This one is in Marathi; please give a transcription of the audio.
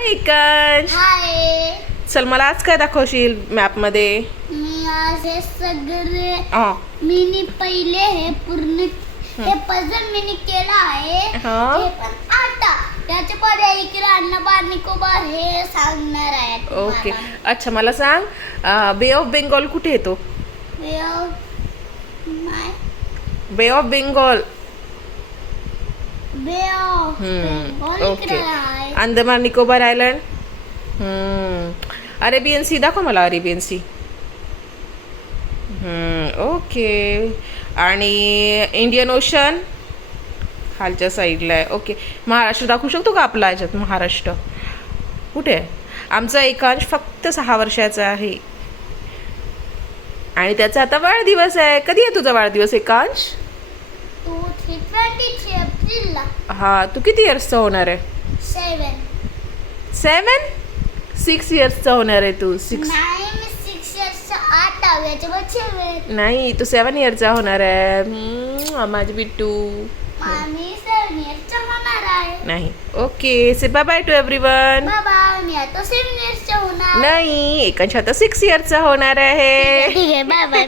हाय इकांश. हाय. चल मला आज काय दाखवशील मॅप मध्ये? मी आज हे सगळे हा. मिनी पहिले हे पूर्ण हे पझल मिनी केला आहे. हा. हे पण आता त्याचे मध्ये इकडे अन्नबार निकोबार हे सांगणार आहे ओके. अच्छा मला सांग, बे ऑफ बेंगॉल कुठे येतो? Bay of Bengal. Okay. Andaman Nicobar island. Arabian sea दाखव मला. Arabian sea. ओके. आणि इंडियन ओशन खालच्या साईडला आहे. ओके. महाराष्ट्र दाखवू शकतो का आपला याच्यात? महाराष्ट्र कुठे आहे? आमचा एकांश फक्त 6 वर्षाचा आहे आणि त्याचा आता वाढदिवस आहे. कधी आहे तुझा वाढदिवस एकांश? 23 एप्रिलला. हा. तू किती इयर्सचा होणार आहे? 7 6 इयर्सचा होणार आहे तू. 6 नाही, मी 6 इयर्सचा 8 याच्यावर 7. नाही, तू 7 इयरचा होणार आहे. माझी बिट्टू. मी 7 इयर्सचा होणार आहे. नाही. Okay. Say bye bye to everyone. बाबा मी आता 7 इयर्सचा होणार. नाही, एकांश आता 6 इयरचा होणार आहे. ठीक आहे, बाय बाय.